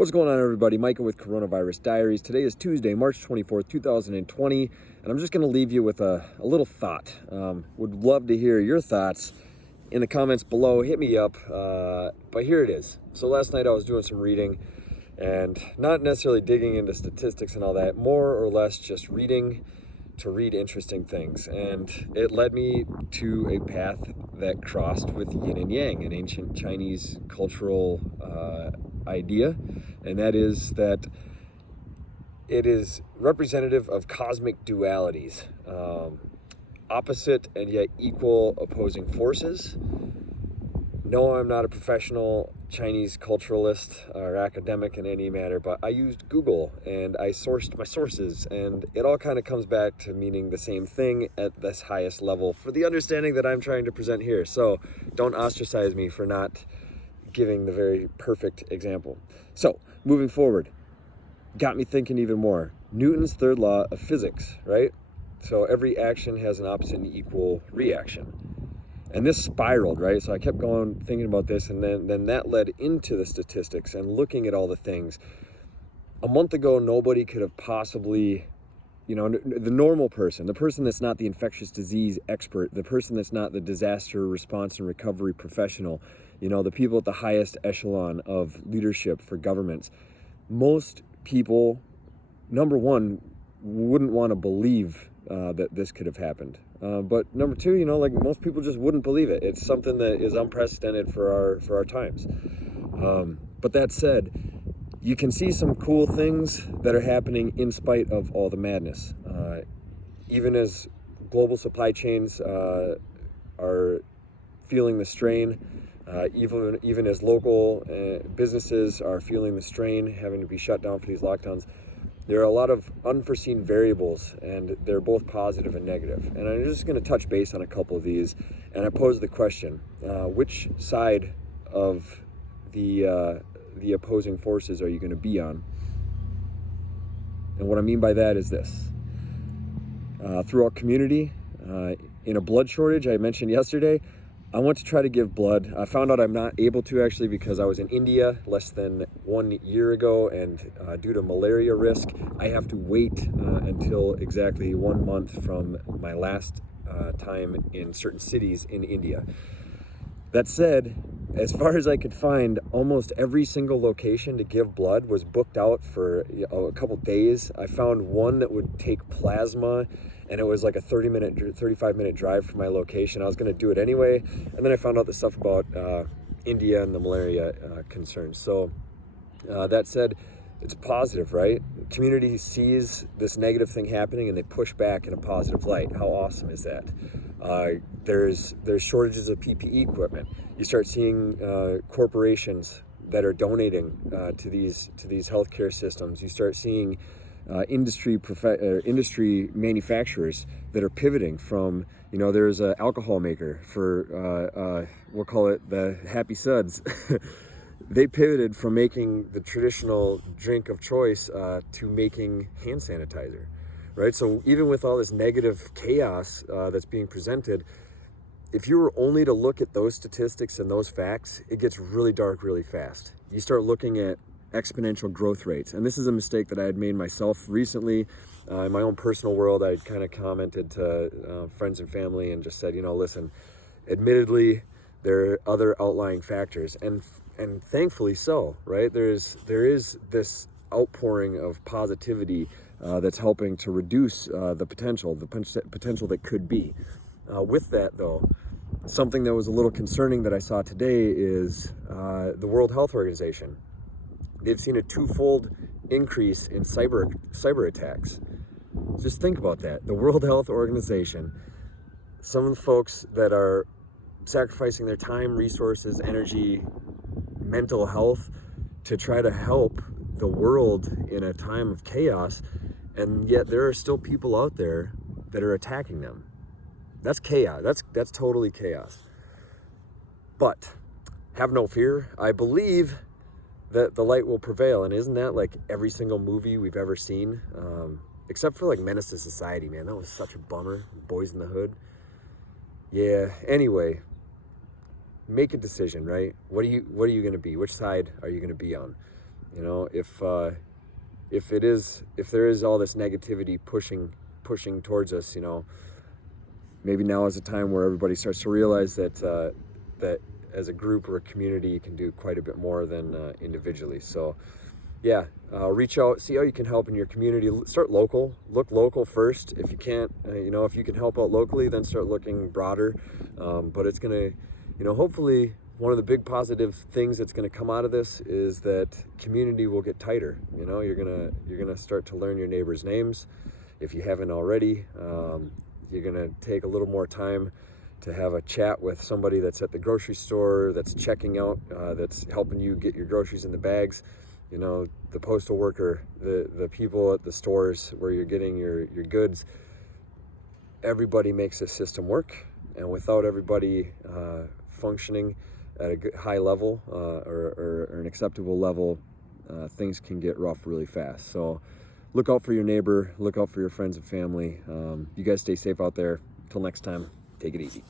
What's going on, everybody? Micah with CoronavirusDiaries. Today is Tuesday, March 24th, 2020, and I'm just going to leave you with a little thought. Would love to hear your thoughts in the comments below. Hit me up, but here it is. So last night I was doing some reading, and not necessarily digging into statistics and all that, more or less just reading to read interesting things. And it led me to a path that crossed with Yin and Yang, an ancient Chinese cultural idea, and that is that it is representative of cosmic dualities, opposite and yet equal opposing forces. No, I'm not a professional Chinese culturalist or academic in any manner, but I used Google and I sourced my sources, and it all kind of comes back to meaning the same thing at this highest level for the understanding that I'm trying to present here. So don't ostracize me for not giving the very perfect example. So moving forward, got me thinking even more. Newton's third law of physics, right? So every action has an opposite and equal reaction. And this spiraled, right? So I kept going, thinking about this, and then that led into the statistics and looking at all the things. A month ago, nobody could have possibly, the normal person, the person that's not the infectious disease expert, the person that's not the disaster response and recovery professional, the people at the highest echelon of leadership for governments. Most people, number one, wouldn't want to believe that this could have happened. But number two, like most people just wouldn't believe it. It's something that is unprecedented for our times. But that said, you can see some cool things that are happening in spite of all the madness. Even as global supply chains are feeling the strain, even as local businesses are feeling the strain, having to be shut down for these lockdowns, there are a lot of unforeseen variables, and they're both positive and negative. And I'm just going to touch base on a couple of these, and I pose the question, which side of the opposing forces are you going to be on? And what I mean by that is this. Through our community, in a blood shortage I mentioned yesterday, I went to try to give blood. I found out I'm not able to, actually, because I was in India less than 1 year ago, and due to malaria risk, I have to wait until exactly 1 month from my last time in certain cities in India. That said, as far as I could find, almost every single location to give blood was booked out for a couple days. I found one that would take plasma, and it was like a 35-minute drive from my location. I was going to do it anyway, and then I found out the stuff about India and the malaria concerns. So that said, it's positive, right? The community sees this negative thing happening and they push back in a positive light. How awesome is that? There's shortages of PPE equipment. You start seeing corporations that are donating to these healthcare systems. You start seeing industry manufacturers that are pivoting from, there's an alcohol maker for we'll call it the Happy Suds. They pivoted from making the traditional drink of choice to making hand sanitizer, right? So even with all this negative chaos that's being presented, if you were only to look at those statistics and those facts, it gets really dark really fast. You start looking at exponential growth rates. And this is a mistake that I had made myself recently. In my own personal world, I kind of commented to friends and family and just said, listen, admittedly, there are other outlying factors. And thankfully so, right? There is this outpouring of positivity that's helping to reduce the potential that could be. With that, though, something that was a little concerning that I saw today is the World Health Organization. They've seen a twofold increase in cyber attacks. Just think about that. The World Health Organization, some of the folks that are sacrificing their time, resources, energy, mental health to try to help the world in a time of chaos, and yet there are still people out there that are attacking them. That's chaos. That's totally chaos. But have no fear. I believe that the light will prevail. And isn't that like every single movie we've ever seen? Except for like Menace to Society, man. That was such a bummer. Boys in the Hood. Yeah, anyway. Make a decision, right? What are you going to be? Which side are you going to be on? You know, if there is all this negativity pushing towards us, you know, maybe now is a time where everybody starts to realize that that as a group or a community, you can do quite a bit more than individually. So yeah, reach out, see how you can help in your community. Start local, look local first. If you can't, you know, if you can help out locally, then start looking broader. But it's gonna, you know, hopefully one of the big positive things that's gonna come out of this is that community will get tighter. You know, you're gonna start to learn your neighbors' names if you haven't already. You're gonna take a little more time to have a chat with somebody that's at the grocery store, that's checking out, that's helping you get your groceries in the bags. You know, the postal worker, the people at the stores where you're getting your goods. Everybody makes this system work, and without everybody functioning at a good, high level or an acceptable level, things can get rough really fast. So look out for your neighbor, look out for your friends and family. You guys stay safe out there. Till next time, take it easy.